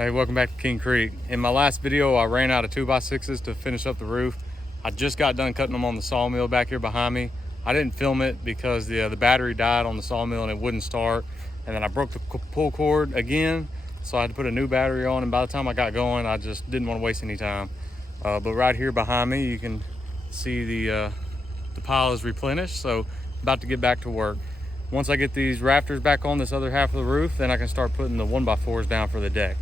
Hey, welcome back to King Creek. In my last video, I ran out of 2x6s to finish up the roof. I just got done cutting them on the sawmill back here behind me. I didn't film it because the battery died on the sawmill and it wouldn't start. And then I broke the pull cord again, so I had to put a new battery on. And by the time I got going, I just didn't want to waste any time. But right here behind me, you can see the pile is replenished. So about to get back to work. Once I get these rafters back on this other half of the roof, then I can start putting the 1x4s down for the deck.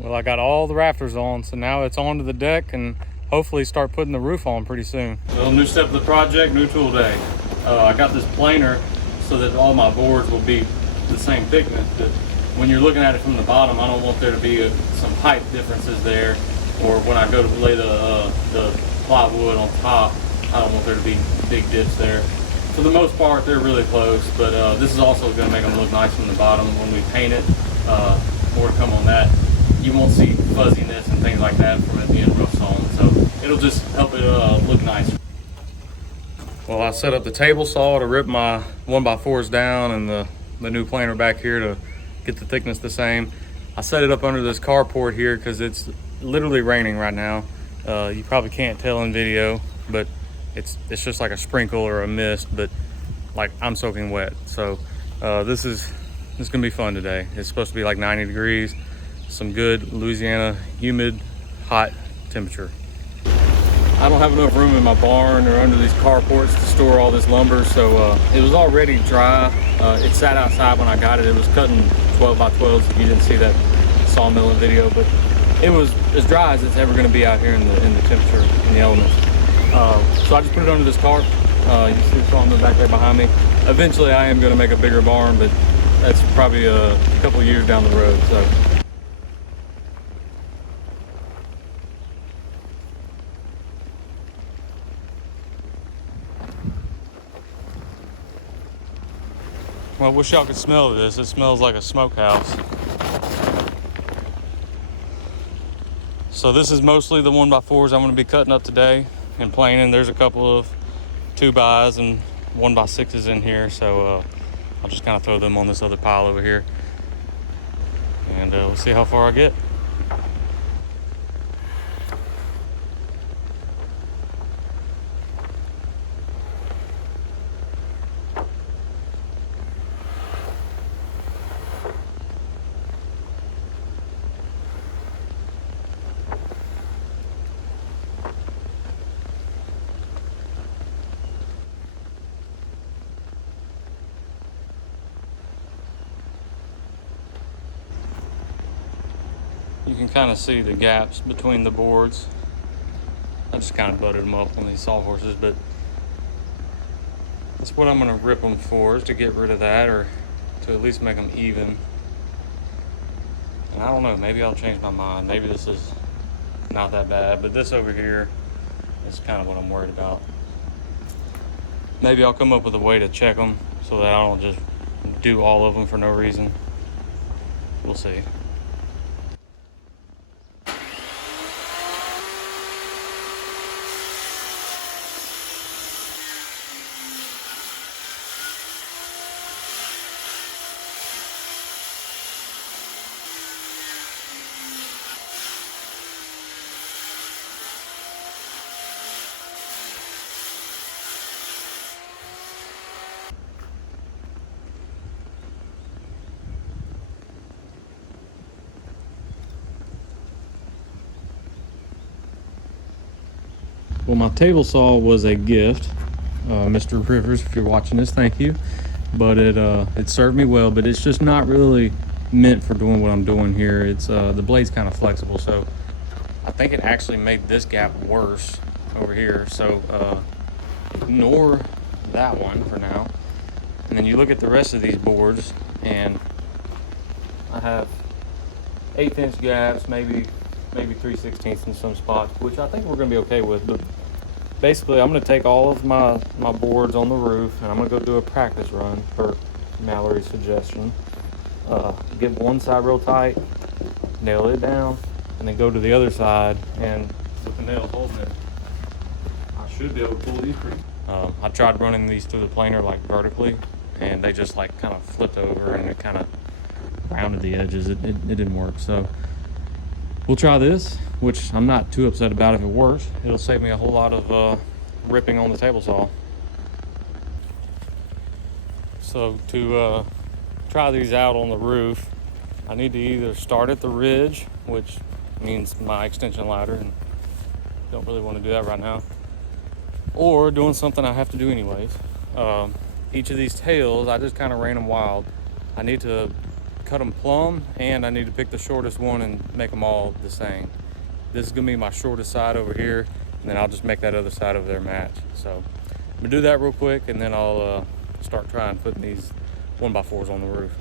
Well, I got all the rafters on, so now it's onto the deck and hopefully start putting the roof on pretty soon. Well, new step of the project, new tool day. I got this planer so that all my boards will be the same thickness, but when you're looking at it from the bottom, I don't want there to be some height differences there, or when I go to lay the plywood on top, I don't want there to be big dips there. For the most part, they're really close, but this is also going to make them look nice from the bottom when we paint it. More to come on that. You won't see fuzziness and things like that from it being rough sawn, so it'll just help it look nice. Well, I set up the table saw to rip my 1x4s down and the new planer back here to get the thickness the same. I set it up under this carport here because it's literally raining right now. You probably can't tell in video, but it's just like a sprinkle or a mist, but like I'm soaking wet. So this is gonna be fun today. It's supposed to be like 90 degrees. Some good Louisiana humid hot temperature. I don't have enough room in my barn or under these carports to store all this lumber, so it was already dry. It sat outside when I got it. It was cutting 12x12s if you didn't see that sawmilling video, but it was as dry as it's ever going to be out here in the temperature, in the elements. So I just put it under this tarp. You see the sawmill back there behind me. Eventually I am going to make a bigger barn, but that's probably a couple years down the road. So. Well, I wish y'all could smell this. It smells like a smokehouse. So this is mostly the 1x4s I'm going to be cutting up today and planing. There's a couple of 2x and 1x6s in here, so I'll just kind of throw them on this other pile over here, and we'll see how far I get. You can kind of see the gaps between the boards. I just kind of butted them up on these sawhorses, but that's what I'm going to rip them for, is to get rid of that, or to at least make them even. And I don't know, maybe I'll change my mind. Maybe this is not that bad, but this over here is kind of what I'm worried about. Maybe I'll come up with a way to check them so that I don't just do all of them for no reason. We'll see. Well, my table saw was a gift, Mr. Rivers, if you're watching this, thank you. But it served me well, but it's just not really meant for doing what I'm doing here. It's the blade's kind of flexible, so I think it actually made this gap worse over here. So ignore that one for now. And then you look at the rest of these boards, and I have 1/8 inch gaps, maybe 3/16 in some spots, which I think we're going to be okay with. But basically, I'm going to take all of my boards on the roof, and I'm going to go do a practice run for Mallory's suggestion. Get one side real tight, nail it down, and then go to the other side, and with the nail holding it, I should be able to pull these pretty. I tried running these through the planer like vertically, and they just like kind of flipped over and it kind of rounded the edges. It didn't work. So we'll try this, which I'm not too upset about if it works. It'll save me a whole lot of ripping on the table saw. So to try these out on the roof, I need to either start at the ridge, which means my extension ladder, and don't really want to do that right now, or doing something I have to do anyways. Each of these tails, I just kind of ran them wild. I need to cut them plumb, and I need to pick the shortest one and make them all the same. This is gonna be my shortest side over here, and then I'll just make that other side over there match. So I'm gonna do that real quick, and then I'll start trying putting these 1x4s on the roof.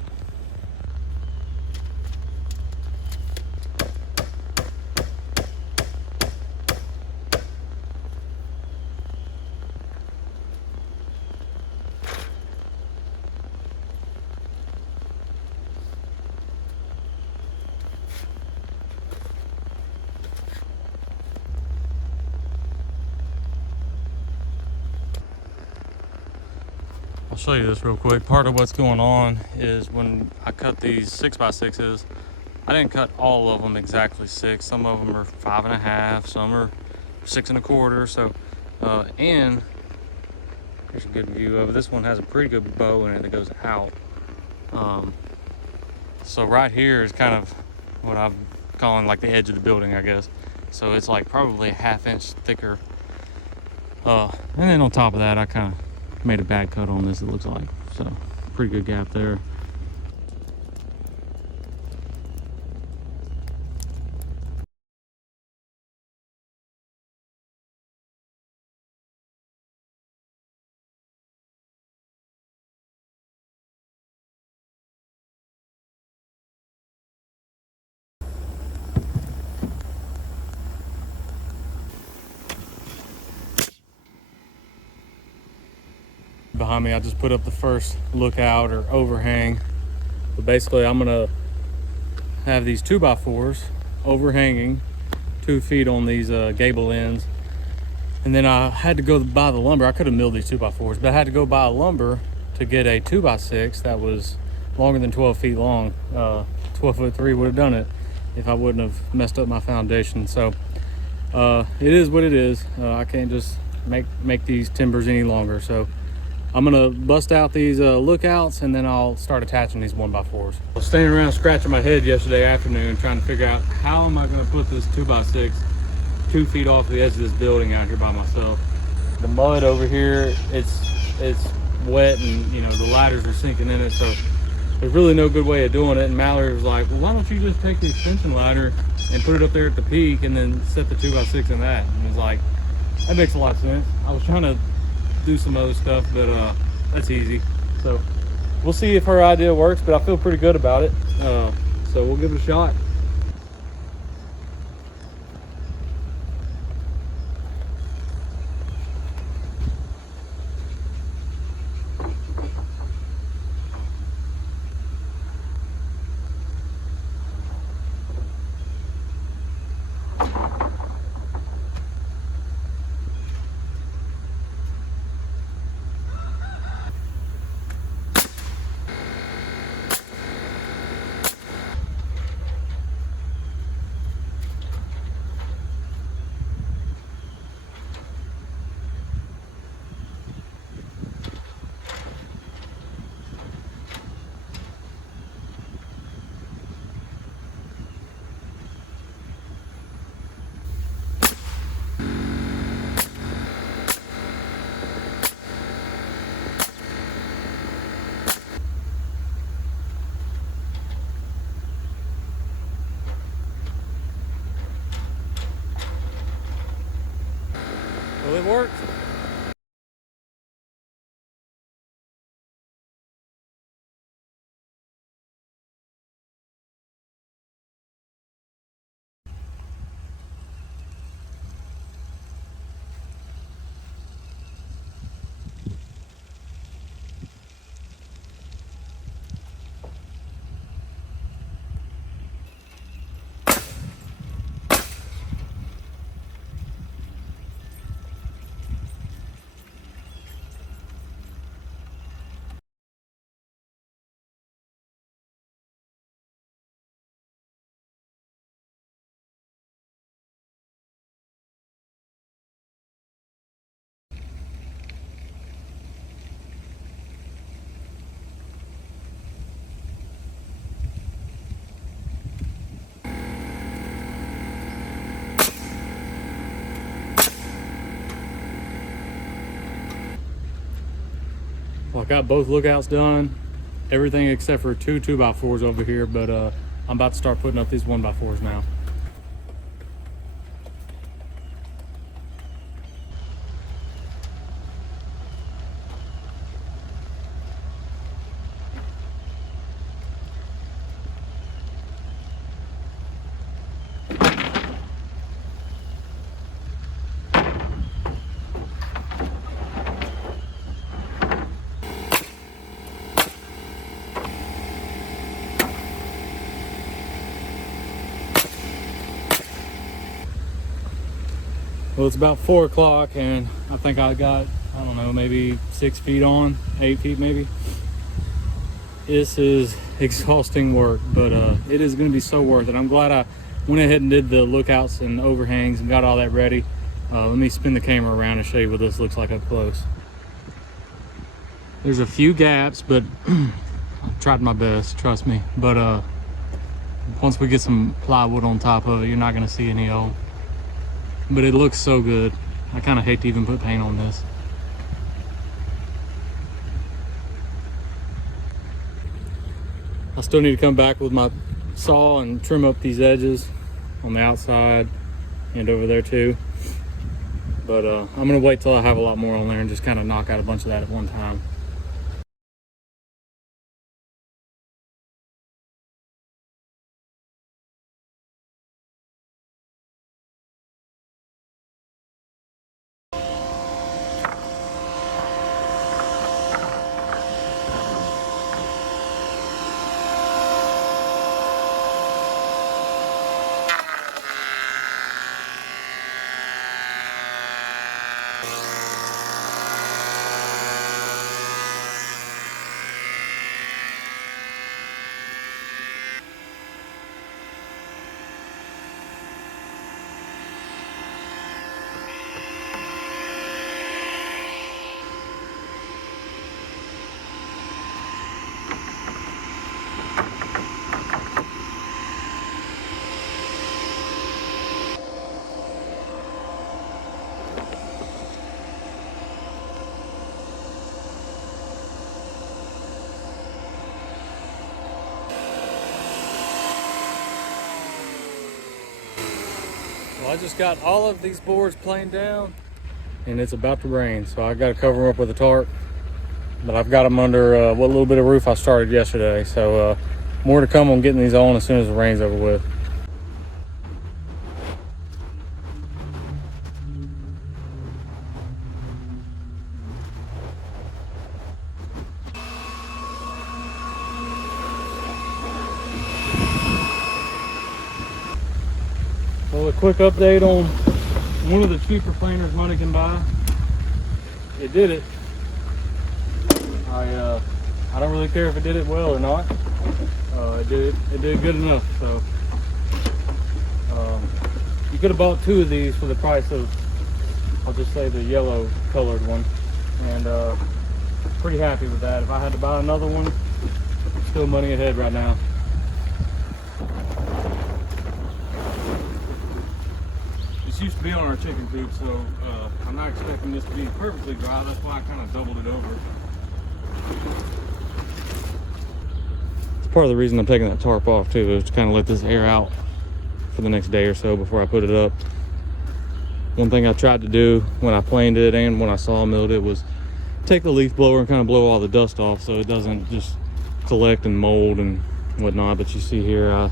I'll show you this real quick. Part of what's going on is when I cut these 6x6s, I didn't cut all of them exactly 6. Some of them are 5.5, some are 6 1/4. So, and here's a good view of it. This one has a pretty good bow in it that goes out. So right here is kind of what I'm calling like the edge of the building, I guess. So it's like probably a 1/2 inch thicker. And then on top of that, I kind of made a bad cut on this, it looks like. So pretty good gap there. Behind me, I just put up the first lookout or overhang. But basically, I'm gonna have these 2x4s overhanging 2 feet on these gable ends. And then I had to go buy the lumber. I could have milled these 2x4s, but I had to go buy lumber to get a 2x6 that was longer than 12 feet long. 12'3" would have done it if I wouldn't have messed up my foundation. So it is what it is. I can't just make these timbers any longer. So I'm gonna bust out these lookouts, and then I'll start attaching these 1x4s. I was standing around scratching my head yesterday afternoon trying to figure out how am I gonna put this 2x6 2 feet off the edge of this building out here by myself. The mud over here, it's wet, and you know the ladders are sinking in it, so there's really no good way of doing it. And Mallory was like, well, why don't you just take the extension ladder and put it up there at the peak and then set the 2x6 in that? And it's like, that makes a lot of sense. I was trying to do some other stuff, but that's easy. So we'll see if her idea works, but I feel pretty good about it. So we'll give it a shot. Well, it worked. got both lookouts done, everything except for 2 2x4s over here, but I'm about to start putting up these 1x4s now. Well, it's about 4 o'clock and I think I got, I don't know, maybe 6 feet on, 8 feet maybe. This is exhausting work, but it is going to be so worth it. I'm glad I went ahead and did the lookouts and overhangs and got all that ready. Let me spin the camera around and show you what this looks like up close. There's a few gaps, but I tried my best, trust me. But once we get some plywood on top of it, you're not going to see any old. But it looks so good. I kind of hate to even put paint on this. I still need to come back with my saw and trim up these edges on the outside and over there too. But I'm gonna wait till I have a lot more on there and just kind of knock out a bunch of that at one time. Well, I just got all of these boards planed down and it's about to rain, so I got to cover them up with a tarp. But I've got them under what little bit of roof I started yesterday, so more to come on getting these on as soon as the rain's over with. Well, a quick update on one of the cheaper planers money can buy. It did it. I don't really care if it did it well or not. It did good enough. So you could have bought 2 of these for the price of, I'll just say, the yellow colored one, and pretty happy with that. If I had to buy another one, still money ahead right now. This used to be on our chicken coop, so I'm not expecting this to be perfectly dry. That's why I kind of doubled it over. It's part of the reason I'm taking that tarp off too, is to kind of let this air out for the next day or so before I put it up. One thing I tried to do when I planed it and when I sawmilled it was take the leaf blower and kind of blow all the dust off so it doesn't just collect and mold and whatnot. But you see here, I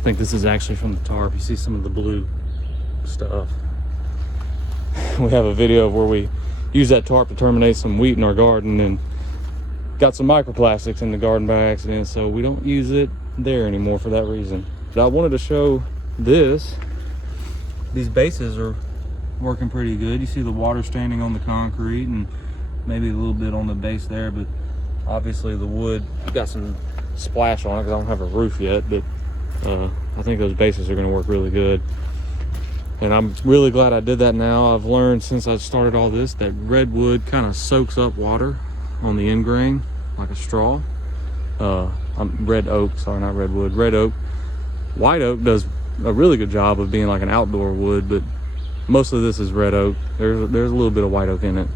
think this is actually from the tarp. You see some of the blue stuff. We have a video of where we use that tarp to terminate some wheat in our garden and got some microplastics in the garden by accident, so we don't use it there anymore for that reason. But I wanted to show this. These bases are working pretty good. You see the water standing on the concrete and maybe a little bit on the base there, but obviously the wood got some splash on it because I don't have a roof yet, but I think those bases are going to work really good. And I'm really glad I did that now. I've learned since I started all this that redwood kind of soaks up water on the end grain like a straw. Red oak, sorry, not redwood, red oak. White oak does a really good job of being like an outdoor wood, but most of this is red oak. There's a little bit of white oak in it.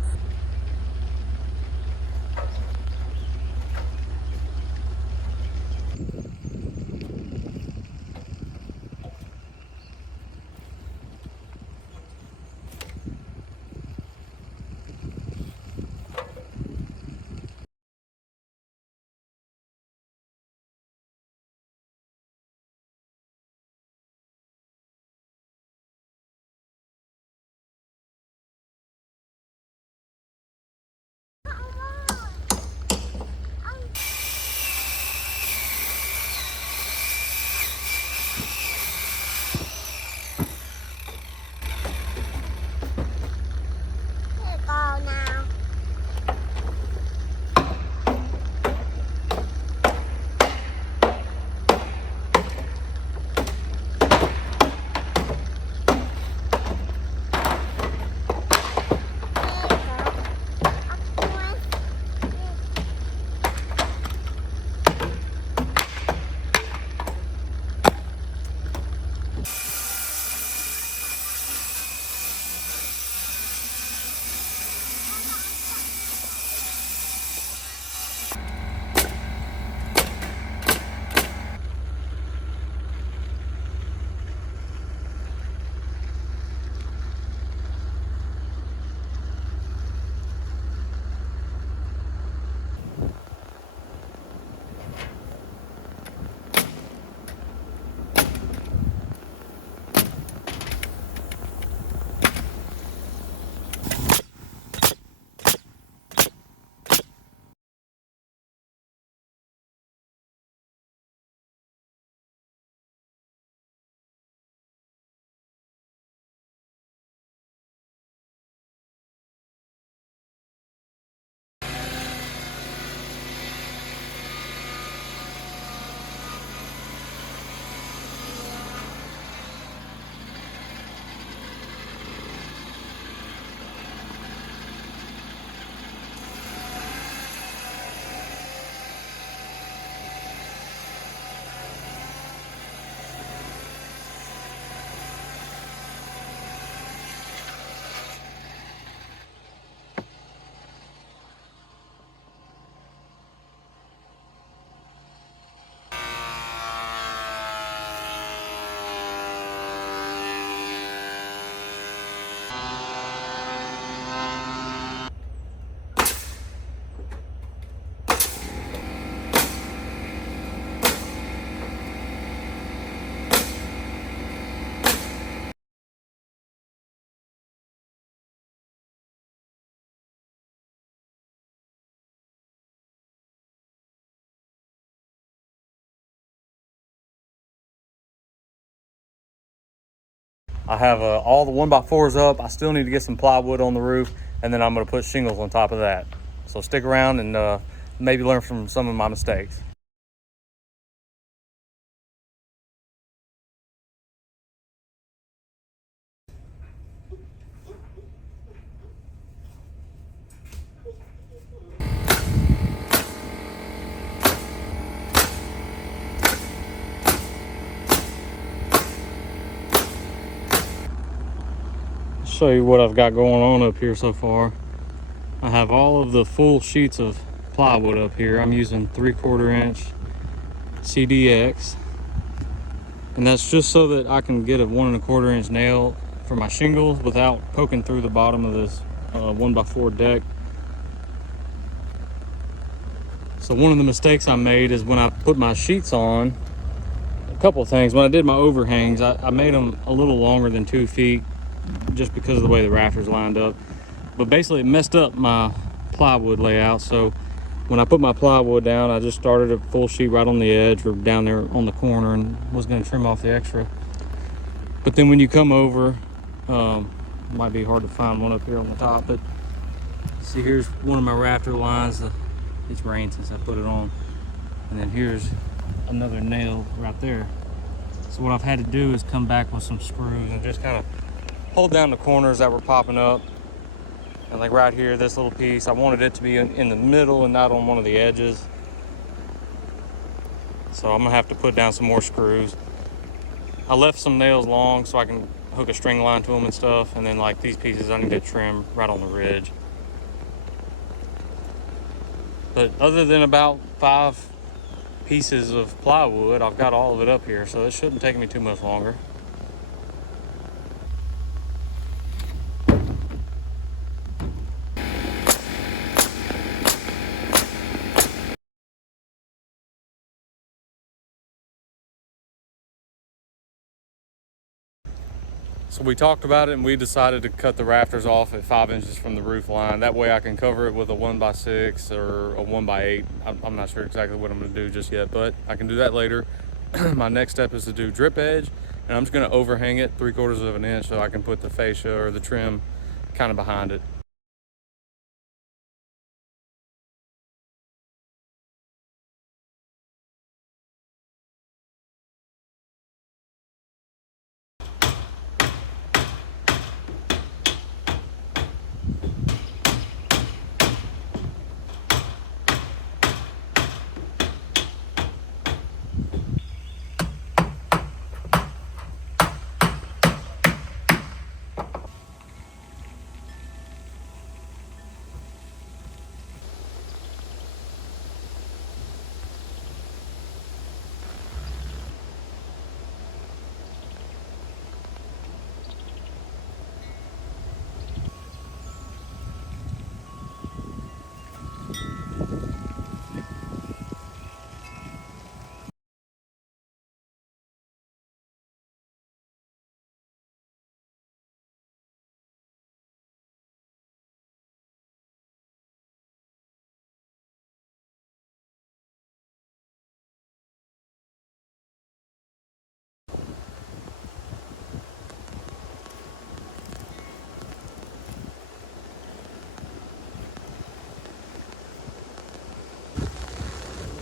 I have all the 1x4s up. I still need to get some plywood on the roof, and then I'm going to put shingles on top of that. So stick around and maybe learn from some of my mistakes. Show you what I've got going on up here so far. I have all of the full sheets of plywood up here. I'm using 3/4 inch CDX, and that's just so that I can get a 1 1/4 inch nail for my shingles without poking through the bottom of this 1x4 deck. So one of the mistakes I made is when I put my sheets on, a couple of things. When I did my overhangs, I made them a little longer than 2 feet just because of the way the rafters lined up. But basically it messed up my plywood layout. So when I put my plywood down, I just started a full sheet right on the edge or down there on the corner and was going to trim off the extra. But then when you come over, might be hard to find one up here on the top, but see, here's one of my rafter lines. It's rained since I put it on. And then here's another nail right there. So what I've had to do is come back with some screws and just kind of hold down the corners that were popping up. And like right here, this little piece, I wanted it to be in the middle and not on one of the edges. So I'm gonna have to put down some more screws. I left some nails long so I can hook a string line to them and stuff. And then like these pieces, I need to trim right on the ridge. But other than about 5 pieces of plywood, I've got all of it up here, so it shouldn't take me too much longer. So we talked about it and we decided to cut the rafters off at 5 inches from the roof line. That way I can cover it with a 1x6 or a 1x8. I'm not sure exactly what I'm gonna do just yet, but I can do that later. My next step is to do drip edge, and I'm just gonna overhang it 3/4 of an inch so I can put the fascia or the trim kind of behind it.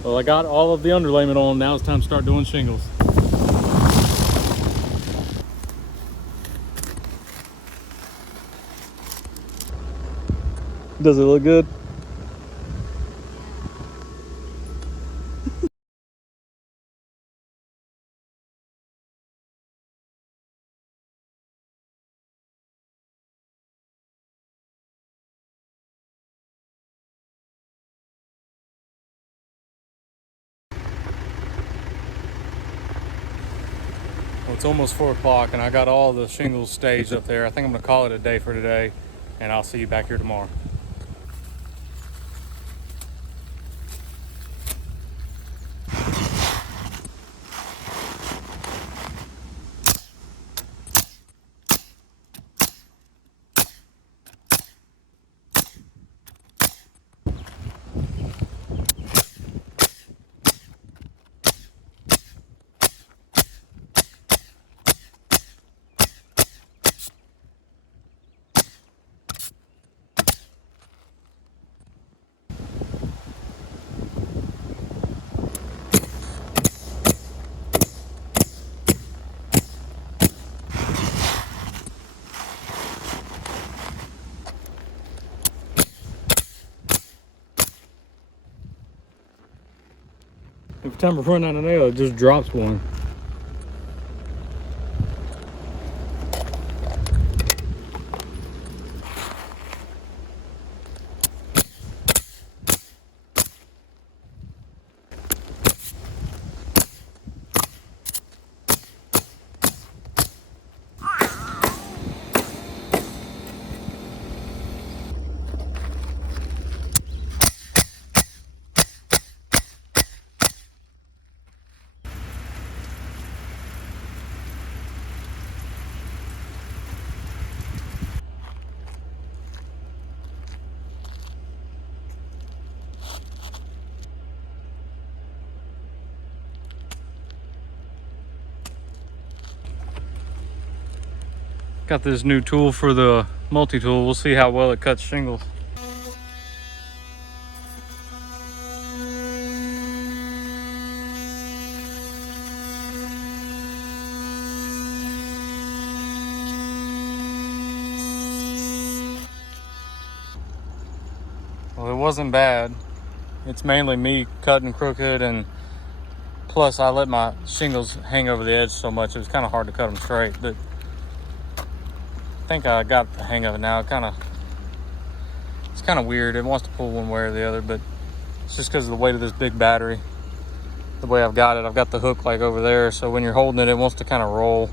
Well, I got all of the underlayment on. Now it's time to start doing shingles. Does it look good? Well, it's almost 4 o'clock and I got all the shingles staged up there. I think I'm gonna call it a day for today, and I'll see you back here tomorrow. Every time I run out of nail, it just drops one. Got this new tool for the multi-tool. We'll see how well it cuts shingles. Well, it wasn't bad. It's mainly me cutting crooked, and plus I let my shingles hang over the edge so much it was kind of hard to cut them straight. But I think I got the hang of it now. It's kind of weird. It wants to pull one way or the other, but it's just because of the weight of this big battery. The way I've got it, I've got the hook like over there, so when you're holding it, it wants to kind of roll.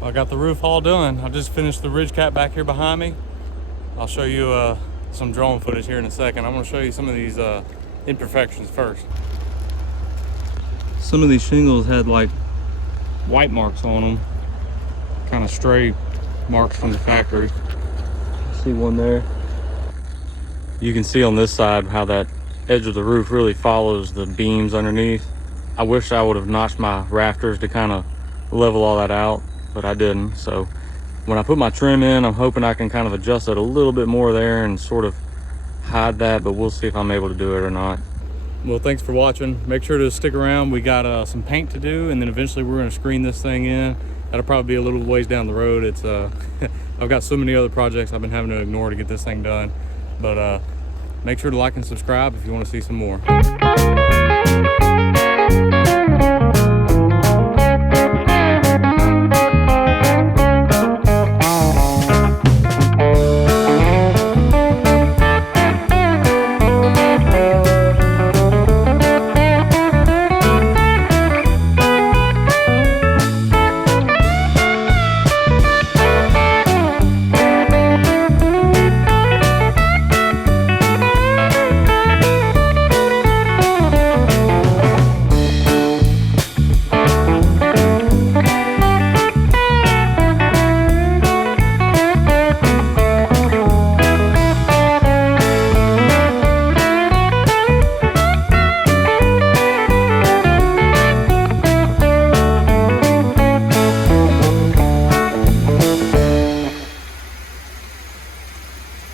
I got the roof all done. I just finished the ridge cap back here behind me. I'll show you some drone footage here in a second. I'm going to show you some of these imperfections first. Some of these shingles had like white marks on them, kind of stray marks from the factory. See one there. You can see on this side how that edge of the roof really follows the beams underneath. I wish I would have notched my rafters to kind of level all that out, but I didn't. So when I put my trim in, I'm hoping I can kind of adjust it a little bit more there and sort of hide that, but we'll see if I'm able to do it or not. Well, thanks for watching. Make sure to stick around. We got some paint to do, and then eventually we're going to screen this thing in. That'll probably be a little ways down the road. It's I've got so many other projects I've been having to ignore to get this thing done, but make sure to like and subscribe if you want to see some more.